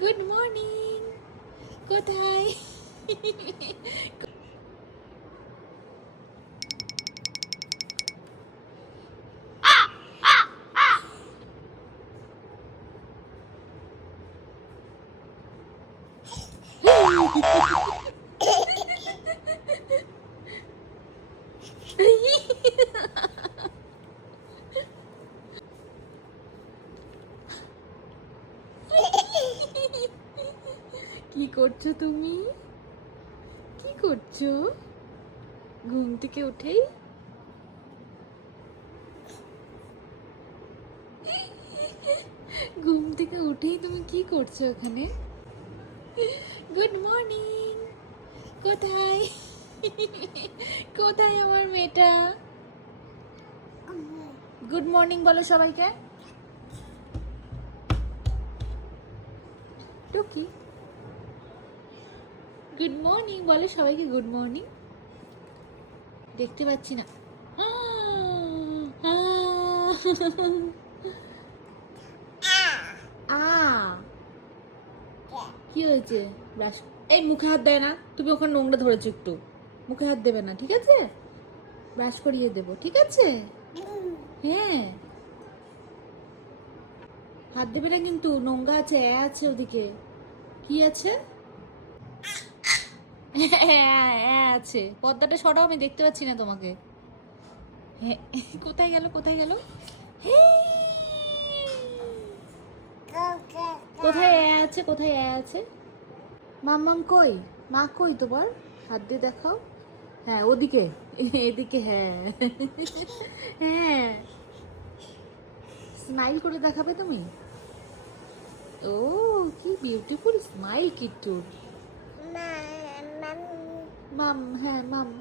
Good morning কোথায় কি করছ তুমি? কি করছ? ঘুম থেকে উঠেই? ঘুম থেকে উঠেই তুমি কি করছ ওখানে গুড মর্নিং কোথায়? কোথায় আমার মেয়েটা? গুড মর্নিং বলো সবাইকে। টুকি। গুড মর্নিং বলো সবাইকে গুড মর্নিং দেখতে পাচ্ছি না। কি হয়েছে? ব্রাশ এই মুখে হাত দেয় না। তুমি ওখানে নোংরা ধরেছো একটু। মুখে হাত দেবে না, ঠিক আছে? ব্রাশ করিয়ে দেবো, ঠিক আছে? হ্যাঁ। হাত দেবে না কিন্তু, নোংরা আছে, এ আছে ওদিকে। কি আছে? হ্যাঁ হ্যাঁ আছে। পর্দাটা সরাও, আমি দেখতে পাচ্ছি না তোমাকে। হ্যাঁ কোথায় গেল কোথায় গেল? কোথায় এ আছে, কোথায় এ আছে? মাম্মাম কই? মা কই তোমার? হাত দিয়ে দেখাও। হ্যাঁ ওদিকে। এদিকে হ্যাঁ। হ্যাঁ। স্মাইল করে দেখাবে তুমি? ও, কি বিউটিফুল স্মাইল কিট্টুর 妈，嘿，妈。